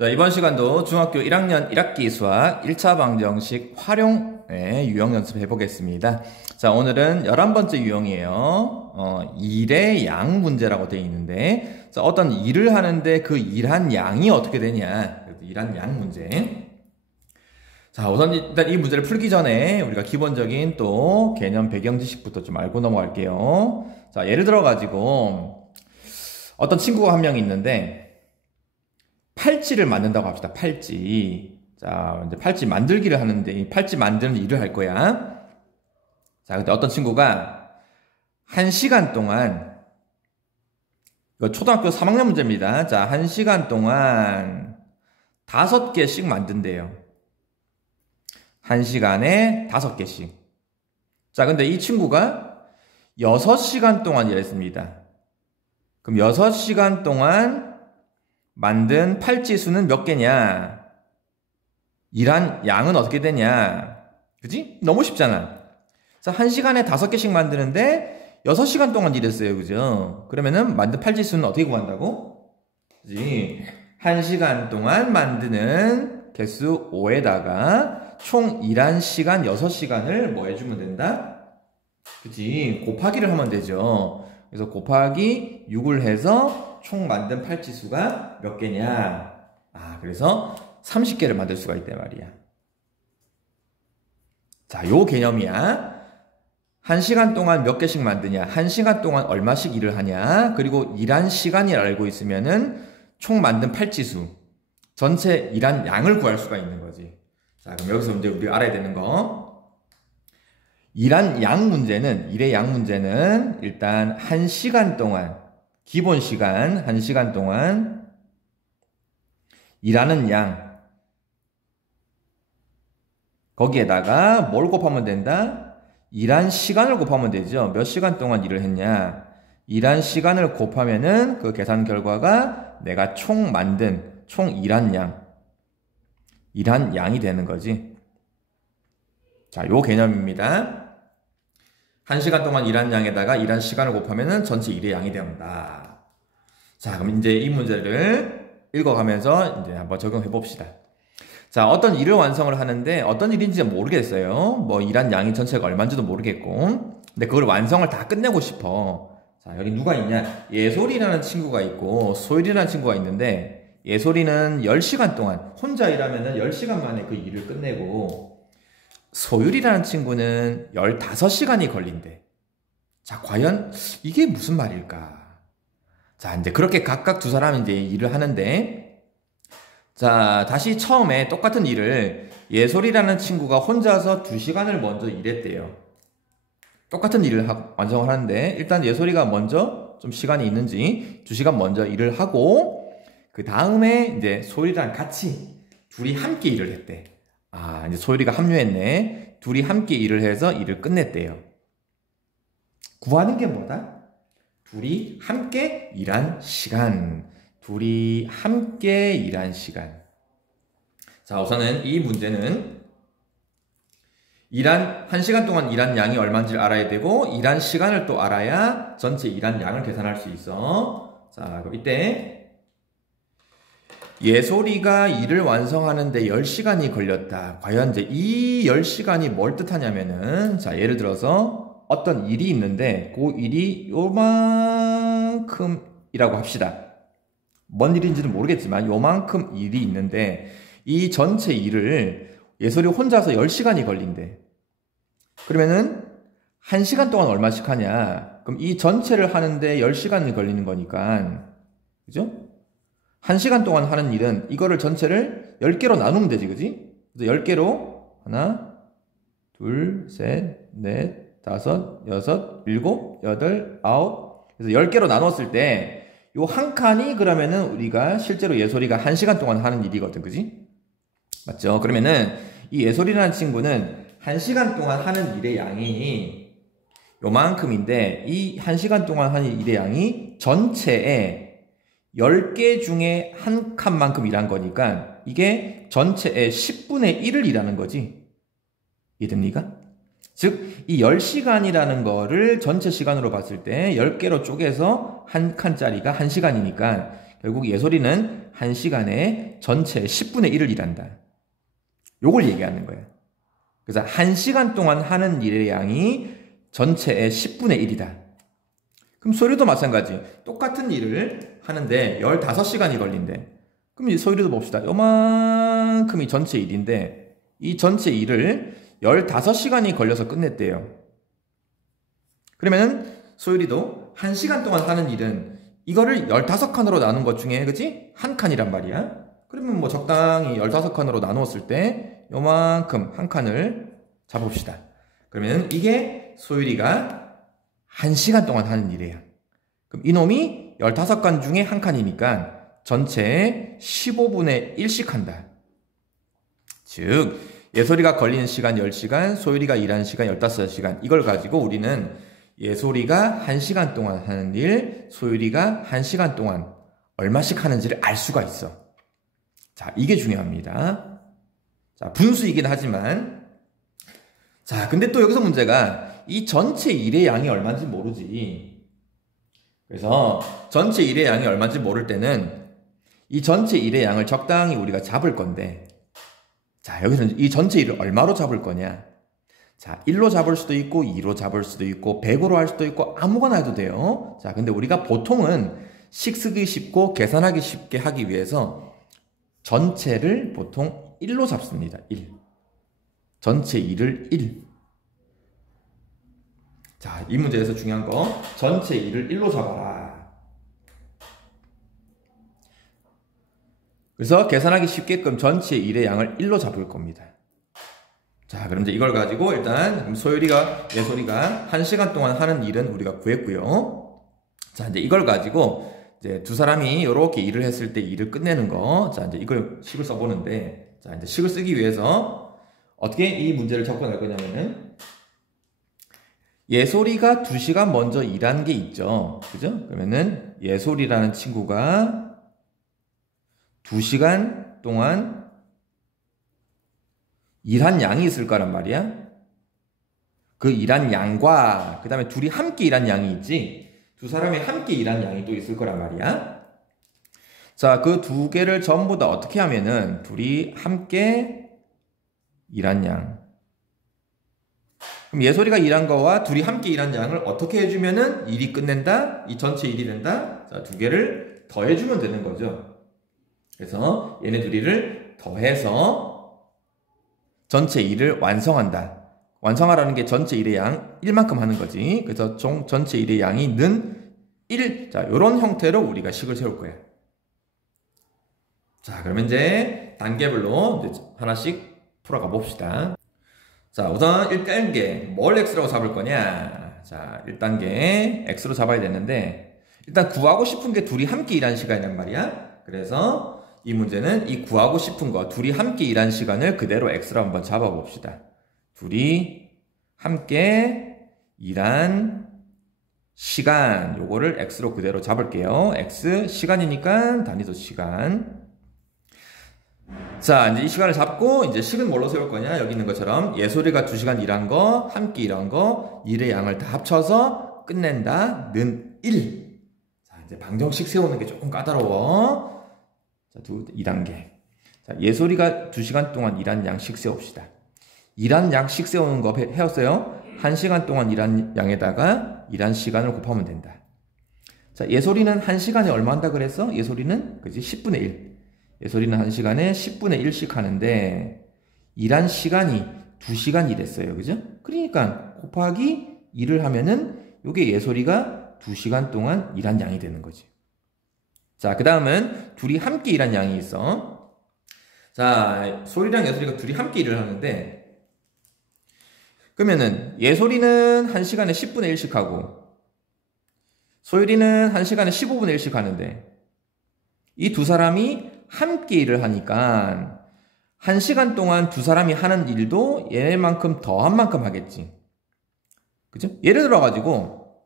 자, 이번 시간도 중학교 1학년 1학기 수학 1차 방정식 활용의 유형 연습해 보겠습니다. 자, 오늘은 11번째 유형이에요. 일의 양 문제라고 되어 있는데, 자, 어떤 일을 하는데 그 일한 양이 어떻게 되냐. 일한 양 문제. 자, 우선 일단 이 문제를 풀기 전에 우리가 기본적인 또 개념 배경 지식부터 좀 알고 넘어갈게요. 자, 예를 들어 가지고 어떤 친구가 한 명 있는데 팔찌를 만든다고 합시다. 팔찌. 자, 이제 팔찌 만들기를 하는데 이 팔찌 만드는 일을 할 거야. 자, 근데 어떤 친구가 1시간 동안, 이거 초등학교 3학년 문제입니다. 자, 1시간 동안 5개씩 만든대요. 1시간에 5개씩. 자, 근데 이 친구가 6시간 동안 일했습니다. 그럼 6시간 동안 만든 팔찌 수는 몇 개냐? 일한 양은 어떻게 되냐? 그지? 너무 쉽잖아. 자, 1시간에 5개씩 만드는데 6시간 동안 일했어요. 그죠? 그러면은 만든 팔찌 수는 어떻게 구한다고? 그지? 1시간 동안 만드는 개수 5에다가 총 일한 시간 6시간을 뭐 해주면 된다? 그지? 곱하기를 하면 되죠. 그래서 곱하기 6을 해서 총 만든 팔찌 수가 몇 개냐? 그래서 30개를 만들 수가 있단 말이야. 자, 요 개념이야. 1시간 동안 몇 개씩 만드냐? 1시간 동안 얼마씩 일을 하냐? 그리고 일한 시간을 알고 있으면은 총 만든 팔찌 수, 전체 일한 양을 구할 수가 있는 거지. 자, 그럼 여기서 이제 우리가 알아야 되는 거. 일한 양 문제는, 일의 양 문제는 일단 1시간 동안, 기본 시간 1시간 동안 일하는 양, 거기에다가 뭘 곱하면 된다? 일한 시간을 곱하면 되죠. 몇 시간 동안 일을 했냐? 일한 시간을 곱하면은 그 계산 결과가 내가 총 만든, 총 일한 양, 일한 양이 되는 거지. 자, 요 개념입니다. 1시간 동안 일한 양에다가 일한 시간을 곱하면은 전체 일의 양이 된다. 자, 그럼 이제 이 문제를 읽어가면서 이제 한번 적용해 봅시다. 자, 어떤 일을 완성을 하는데 어떤 일인지 모르겠어요. 뭐 일한 양이 전체가 얼마인지도 모르겠고. 근데 그걸 완성을 다 끝내고 싶어. 자, 여기 누가 있냐? 예솔이라는 친구가 있고 소율이라는 친구가 있는데, 예솔이는 10시간 동안 혼자 일하면은 10시간 만에 그 일을 끝내고, 소율이라는 친구는 15시간이 걸린대. 자, 과연 이게 무슨 말일까? 자, 이제 그렇게 각각 두 사람이 이제 일을 하는데, 자, 다시 처음에 똑같은 일을 예솔이라는 친구가 혼자서 2시간을 먼저 일했대요. 똑같은 일을 완성을 하는데, 일단 예솔이가 먼저 좀 시간이 있는지 2시간 먼저 일을 하고, 그 다음에 이제 소율이랑 같이 둘이 함께 일을 했대. 이제 소율이가 합류했네. 둘이 함께 일을 해서 일을 끝냈대요. 구하는 게 뭐다? 둘이 함께 일한 시간. 둘이 함께 일한 시간. 자, 우선은 이 문제는 1시간 동안 일한 양이 얼마인지를 알아야 되고, 일한 시간을 또 알아야 전체 일한 양을 계산할 수 있어. 자, 그럼 이때 예솔이가 일을 완성하는데 10시간이 걸렸다. 과연 이제 이 10시간이 뭘 뜻하냐면은, 자, 예를 들어서 어떤 일이 있는데 그 일이 요만큼이라고 합시다. 뭔 일인지는 모르겠지만 요만큼 일이 있는데 이 전체 일을 예솔이 혼자서 10시간이 걸린대. 그러면은 1시간 동안 얼마씩 하냐? 그럼 이 전체를 하는데 10시간이 걸리는 거니까, 그죠? 1시간 동안 하는 일은 이거를 전체를 10개로 나누면 되지, 그지? 그래서 10개로 하나, 둘, 셋, 넷, 다섯, 여섯, 일곱, 여덟, 아홉. 그래서 10개로 나눴을 때 요 한 칸이 그러면은 우리가 실제로 예솔이가 1시간 동안 하는 일이거든, 그지? 맞죠? 그러면은 이 예솔이라는 친구는 1시간 동안 하는 일의 양이 요만큼인데, 이 1시간 동안 하는 일의 양이 전체에 10개 중에 한 칸만큼 일한 거니까 이게 전체의 10분의 1을 일하는 거지. 이해됩니까? 즉, 이 10시간이라는 거를 전체 시간으로 봤을 때 10개로 쪼개서 한 칸짜리가 1시간이니까 결국 예솔이는 1시간에 전체 10분의 1을 일한다. 요걸 얘기하는 거예요. 그래서 1시간 동안 하는 일의 양이 전체의 10분의 1이다. 그럼 소율이도 마찬가지. 똑같은 일을 하는데 15시간이 걸린대. 그럼 소율이도 봅시다. 요만큼이 전체 일인데 이 전체 일을 15시간이 걸려서 끝냈대요. 그러면은 소율이도 1시간 동안 하는 일은 이거를 15칸으로 나눈 것 중에 그치? 한 칸이란 말이야. 그러면 뭐 적당히 15칸으로 나누었을 때 요만큼 한 칸을 잡읍시다. 그러면 이게 소율이가 1시간 동안 하는 일이에요. 그럼 이놈이 15칸 중에 한 칸이니까 전체 15분의 1씩 한다. 즉 예솔이가 걸리는 시간 10시간, 소율이가 일하는 시간 15시간. 이걸 가지고 우리는 예솔이가 1시간 동안 하는 일, 소율이가 1시간 동안 얼마씩 하는지를 알 수가 있어. 자, 이게 중요합니다. 자, 분수이긴 하지만 자, 근데 또 여기서 문제가 이 전체 일의 양이 얼마인지 모르지. 그래서 전체 일의 양이 얼마인지 모를 때는 이 전체 일의 양을 적당히 우리가 잡을 건데 자, 여기서는 이 전체 일을 얼마로 잡을 거냐? 자, 1로 잡을 수도 있고 2로 잡을 수도 있고 100으로 할 수도 있고 아무거나 해도 돼요. 자, 근데 우리가 보통은 식 쓰기 쉽고 계산하기 쉽게 하기 위해서 전체를 보통 1로 잡습니다. 1. 전체 1을 1. 자, 이 문제에서 중요한 거 전체 1을 1로 잡아라. 그래서 계산하기 쉽게끔 전체 1의 양을 1로 잡을 겁니다. 자, 그럼 이제 이걸 가지고 일단 소율이가, 예솔이가 1시간 동안 하는 일은 우리가 구했고요. 자, 이제 이걸 가지고 이제 두 사람이 이렇게 일을 했을 때 일을 끝내는 거. 자, 이제 이걸 식을 써보는데, 자, 이제 식을 쓰기 위해서 어떻게 이 문제를 접근할 거냐면은 예솔이가 2시간 먼저 일한 게 있죠. 그죠? 그러면은 예솔이라는 친구가 2시간 동안 일한 양이 있을 거란 말이야. 그 일한 양과 그 다음에 둘이 함께 일한 양이 있지. 두 사람이 함께 일한 양이 또 있을 거란 말이야. 자, 그 두 개를 전부 다 어떻게 하면은 둘이 함께 일한 양. 그럼 예솔이가 일한 거와 둘이 함께 일한 양을 어떻게 해주면은 일이 끝낸다? 이 전체 일이 된다? 자, 두 개를 더해주면 되는 거죠. 그래서 얘네 둘이를 더해서 전체 일을 완성한다. 완성하라는 게 전체 일의 양 1만큼 하는 거지. 그래서 전체 일의 양이 는 1. 자, 요런 형태로 우리가 식을 세울 거야. 자, 그러면 이제 단계별로 이제 하나씩 풀어가 봅시다. 자, 우선 1단계 뭘 x라고 잡을 거냐? 자, 1단계 x로 잡아야 되는데 일단 구하고 싶은 게 둘이 함께 일한 시간이란 말이야. 그래서 이 문제는 이 구하고 싶은 거 둘이 함께 일한 시간을 그대로 x로 한번 잡아 봅시다. 둘이 함께 일한 시간 요거를 x로 그대로 잡을게요. x 시간이니까 단위도 시간. 자, 이제 이 시간을 잡고 이제 식은 뭘로 세울 거냐? 여기 있는 것처럼 예솔이가 2시간 일한 거, 함께 일한 거, 일의 양을 다 합쳐서 끝낸다. 는 1. 자, 이제 방정식 세우는 게 조금 까다로워. 자, 2단계. 자, 예솔이가 2시간 동안 일한 양식 세웁시다. 일한 양식 세우는 거 해왔어요? 1시간 동안 일한 양에다가 일한 시간을 곱하면 된다. 자, 예솔이는 1시간에 얼마 한다 그랬어? 예솔이는 그지 10분의 1. 예솔이는 1시간에 10분의 1씩 하는데 일한 시간이 2시간 일했어요. 그죠? 그러니까 곱하기 2를 하면은 요게 예솔이가 2시간 동안 일한 양이 되는 거지. 자, 그 다음은 둘이 함께 일한 양이 있어. 자, 소율이랑 예솔이가 둘이 함께 일을 하는데 그러면은 예솔이는 1시간에 10분의 1씩 하고 소율이는 1시간에 15분의 1씩 하는데 이 두 사람이 함께 일을 하니까 1시간 동안 두 사람이 하는 일도 얘만큼 더한 만큼 하겠지. 그죠? 예를 들어가지고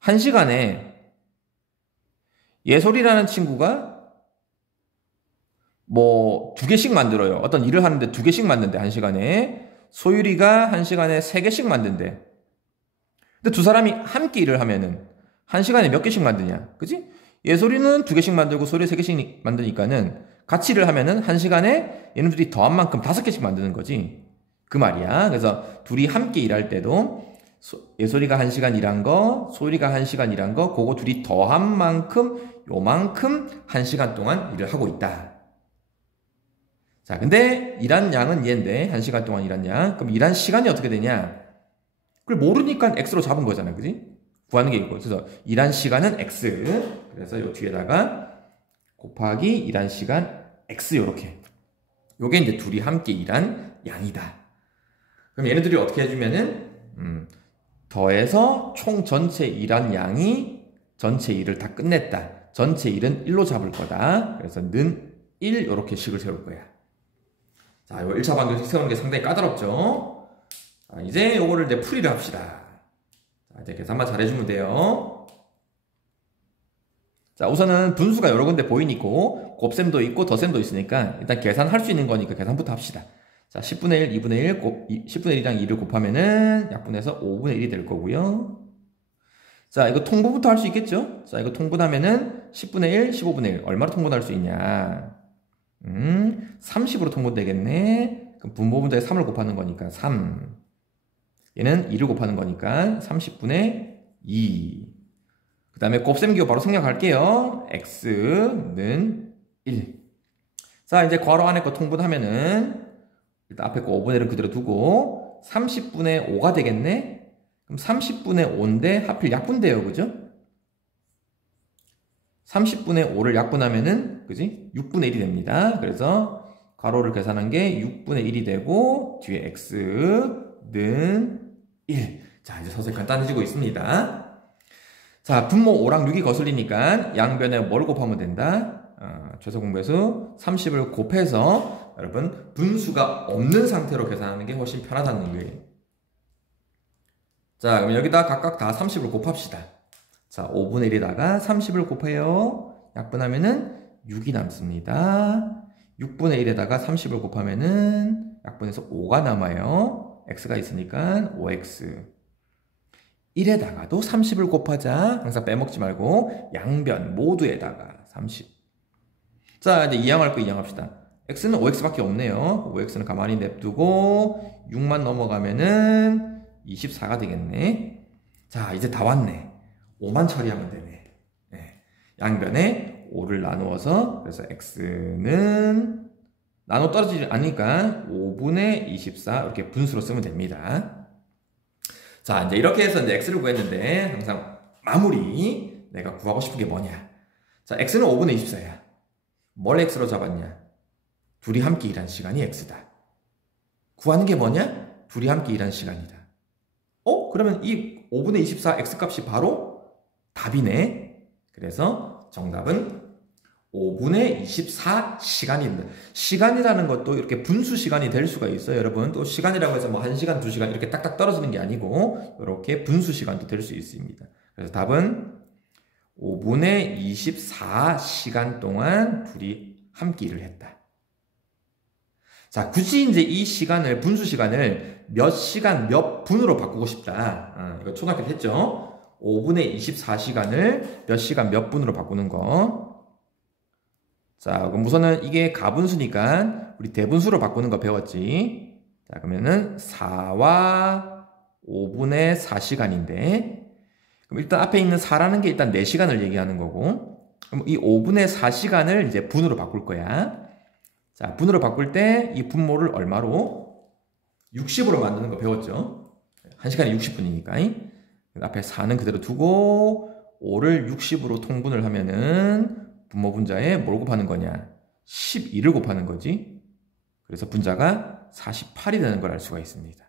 1시간에 예솔이라는 친구가 뭐 2개씩 만들어요. 어떤 일을 하는데 2개씩 만든대 1시간에. 소율이가 1시간에 3개씩 만든대. 근데 두 사람이 함께 일을 하면은 1시간에 몇 개씩 만드냐? 그지? 예솔이는 2개씩 만들고 소리 3개씩 만드니까는 같이 일을 하면은 1시간에 얘는 둘이 더한 만큼 5개씩 만드는 거지. 그 말이야. 그래서 둘이 함께 일할 때도 예솔이가 1시간 일한 거, 소율이가 1시간 일한 거, 그거 둘이 더한 만큼 요만큼 1시간 동안 일을 하고 있다. 자, 근데 일한 양은 얘인데 1시간 동안 일한 양. 그럼 일한 시간이 어떻게 되냐? 그걸 모르니까 x로 잡은 거잖아. 그지? 구하는 게 있고. 그래서 일한 시간은 x. 그래서 요 뒤에다가 곱하기 일한 시간 x 요렇게. 요게 이제 둘이 함께 일한 양이다. 그럼 얘네들이 어떻게 해주면은 더해서 총 전체 일한 양이 전체 일을 다 끝냈다. 전체 일은 1로 잡을 거다. 그래서 는 1 요렇게 식을 세울 거야. 자, 요 1차 방정식 세우는 게 상당히 까다롭죠? 자, 이제 요거를 이제 풀이를 합시다. 자, 이제 계산만 잘해주면 돼요. 자, 우선은 분수가 여러 군데 보이니까 곱셈도 있고 더셈도 있으니까 일단 계산할 수 있는 거니까 계산부터 합시다. 자, 10분의 1, 2분의 1, 10분의 1이랑 2를 곱하면은 약분해서 5분의 1이 될 거고요. 자, 이거 통분부터 할 수 있겠죠? 자, 이거 통분하면은 10분의 1, 15분의 1. 얼마로 통분할 수 있냐? 30으로 통분되겠네. 그럼 분모분자에 3을 곱하는 거니까 3. 얘는 2를 곱하는 거니까 30분의 2. 그 다음에 곱셈 기호 바로 생략할게요. x는 1. 자, 이제 괄호 안에 거 통분하면은 일단 앞에 거 5분의 1은 그대로 두고 30분의 5가 되겠네? 그럼 30분의 5인데 하필 약분돼요. 그죠? 30분의 5를 약분하면은 그지? 6분의 1이 됩니다. 그래서 괄호를 계산한 게 6분의 1이 되고 뒤에 x는 1. 자, 이제 서서히 간단해지고 있습니다. 자, 분모 5랑 6이 거슬리니까 양변에 뭘 곱하면 된다? 최소 공배수 30을 곱해서 여러분 분수가 없는 상태로 계산하는 게 훨씬 편하다는 거예요. 자, 그럼 여기다 각각 다 30을 곱합시다. 자, 5분의 1에다가 30을 곱해요. 약분하면은 6이 남습니다. 6분의 1에다가 30을 곱하면은 약분해서 5가 남아요. x가 있으니까 5x. 1에다가도 30을 곱하자. 항상 빼먹지 말고 양변 모두에다가 30. 자, 이제 이항할 거 이항합시다. x는 5x밖에 없네요. 5x는 가만히 냅두고 6만 넘어가면은 24가 되겠네. 자, 이제 다 왔네. 5만 처리하면 되네. 네. 양변에 5를 나누어서 그래서 x는 나눠 떨어지지 않으니까 5분의 24 이렇게 분수로 쓰면 됩니다. 자, 이제 이렇게 해서 이제 x를 구했는데 항상 마무리 내가 구하고 싶은 게 뭐냐? 자, x는 5분의 24야. 뭘 x로 잡았냐? 둘이 함께 일한 시간이 x다. 구하는 게 뭐냐? 둘이 함께 일한 시간이다. 그러면 이 5분의 24 x값이 바로 답이네. 그래서 정답은 5분의 24시간입니다. 시간이라는 것도 이렇게 분수 시간이 될 수가 있어요. 여러분, 또 시간이라고 해서 뭐 1시간, 2시간 이렇게 딱딱 떨어지는 게 아니고 이렇게 분수 시간도 될 수 있습니다. 그래서 답은 5분의 24시간 동안 둘이 함께 일을 했다. 자, 굳이 이제 이 시간을, 분수 시간을 몇 시간, 몇 분으로 바꾸고 싶다. 이거 초등학교 때 했죠? 5분의 24시간을 몇 시간, 몇 분으로 바꾸는 거. 자, 그럼 우선은 이게 가분수니까 우리 대분수로 바꾸는 거 배웠지? 자, 그러면은 4와 5분의 4시간인데, 그럼 일단 앞에 있는 4라는 게 일단 4시간을 얘기하는 거고, 그럼 이 5분의 4시간을 이제 분으로 바꿀 거야. 자, 분으로 바꿀 때 이 분모를 얼마로? 60으로 만드는 거 배웠죠? 1시간에 60분이니까. 앞에 4는 그대로 두고 5를 60으로 통분을 하면은 분모 분자에 뭘 곱하는 거냐? 12를 곱하는 거지. 그래서 분자가 48이 되는 걸 알 수가 있습니다.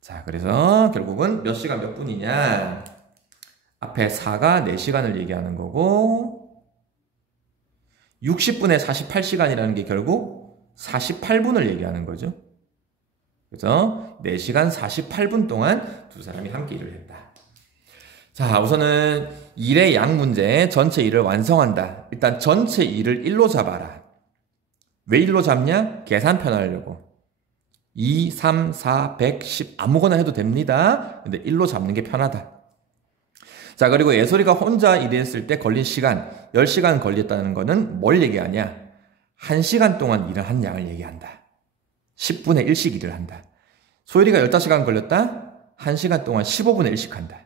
자, 그래서 결국은 몇 시간 몇 분이냐? 앞에 4가 4시간을 얘기하는 거고 60분의 48시간이라는 게 결국 48분을 얘기하는 거죠. 그래서 4시간 48분 동안 두 사람이 함께 일을 했다. 자, 우선은 일의 양 문제, 전체 일을 완성한다. 일단 전체 일을 1로 잡아라. 왜 1로 잡냐? 계산 편하려고. 2, 3, 4, 110 아무거나 해도 됩니다. 근데 1로 잡는 게 편하다. 자, 그리고 예솔이가 혼자 일했을 때 걸린 시간, 10시간 걸렸다는 거는 뭘 얘기하냐? 1시간 동안 일을 한 양을 얘기한다. 10분의 1씩 일을 한다. 소율이가 15시간 걸렸다? 1시간 동안 15분의 1씩 한다.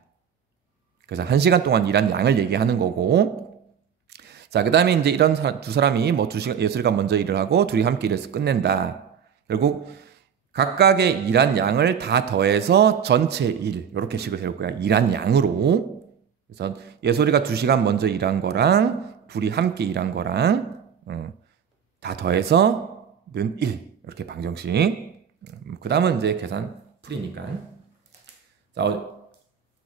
그래서 1시간 동안 일한 양을 얘기하는 거고, 자, 그 다음에 이제 이런 두 사람이 뭐 2시간, 예솔이가 먼저 일을 하고 둘이 함께 일해서 끝낸다. 결국 각각의 일한 양을 다 더해서 전체 일, 이렇게 식을 세울 거야. 일한 양으로. 그래서 예솔이가 2시간 먼저 일한 거랑 둘이 함께 일한 거랑 다 더해서 는 1. 이렇게 방정식. 그 다음은 이제 계산 풀이니까. 자,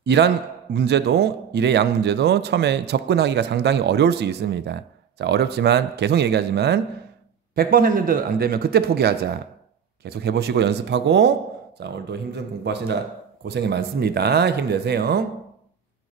일한 문제도, 일의 양 문제도 처음에 접근하기가 상당히 어려울 수 있습니다. 자, 어렵지만 계속 얘기하지만 100번 했는데 안 되면 그때 포기하자. 계속 해보시고 연습하고, 자, 오늘도 힘든 공부하시느라 고생이 많습니다. 힘내세요.